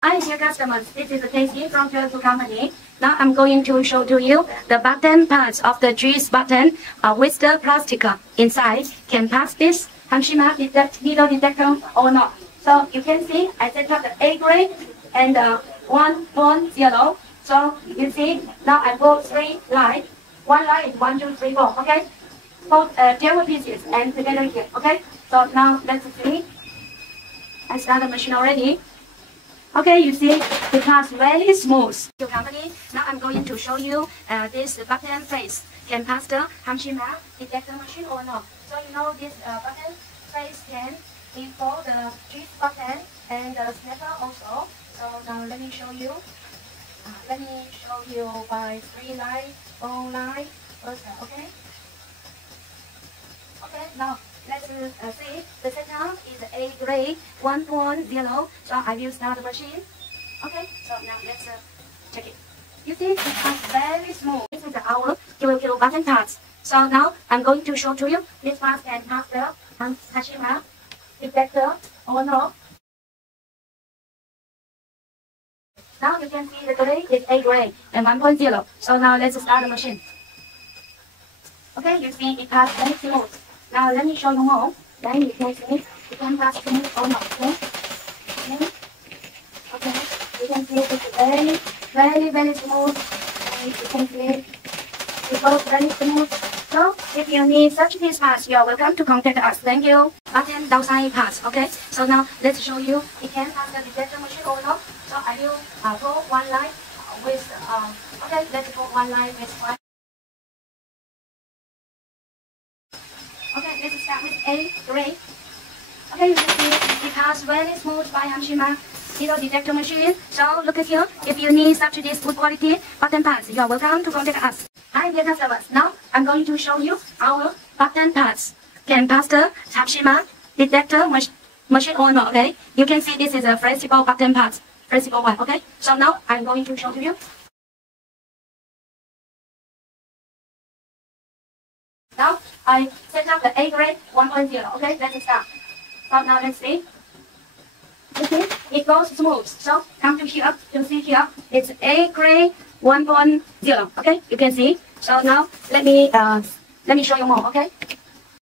Hi, dear customers. This is Casey from Toyota Company. Now I'm going to show to you the button parts of the juice button with the plastic inside. Can pass this HASHIMA needle detector or not. So you can see I set up the A grade and 110. So you see now I put 3 lines. 1 line is 1, 2, 3, 4. Okay. Put 0 pieces and together here. Okay. So now let's see. I start the machine already. Okay, you see, it has very smooth. Company. Now I'm going to show you this button face can pass the HASHIMA detector machine or not. So you know this button face can be for the juice button and the snapper also. So now let me show you. Let me show you by 3 lines, 4 lines, okay? Okay, now let's see. The setup is A grade 110. So I will start the machine. Okay, so now let's check it. You see, it has very smooth. This is our kilo button parts. So now I'm going to show to you this part can pass the HASHIMA detector or not. Now you can see the grade is A grade and 1.0. So now let's start the machine. Okay, you see it has very smooth. Now let me show you more. Then you can see you can pass smooth or not. Okay. Okay. You can see it's very smooth. And you can see it goes very smooth. So if you need such these parts, you are welcome to contact us. Thank you. Button downside parts. Okay. So now let's show you it can pass the detector machine or not. So I will go 1 line with okay. Let's go 1 line with 1. Okay, let's start with A grade. Okay, you can see it has very smooth by HASHIMA needle detector machine. So look at here. If you need such this good quality button parts, you are welcome to contact us. Hi, dear customers. Now I'm going to show you our button parts can pass the HASHIMA detector machine or not. Okay, you can see this is a flexible button parts, flexible one. Okay, so now I'm going to show to you. Now I set up the A grade 1.0. Okay, let's start. So now let's see. Okay, it goes smooth. So come to here, you see here, it's A grade 1.0. Okay, you can see. So now let me show you more. Okay.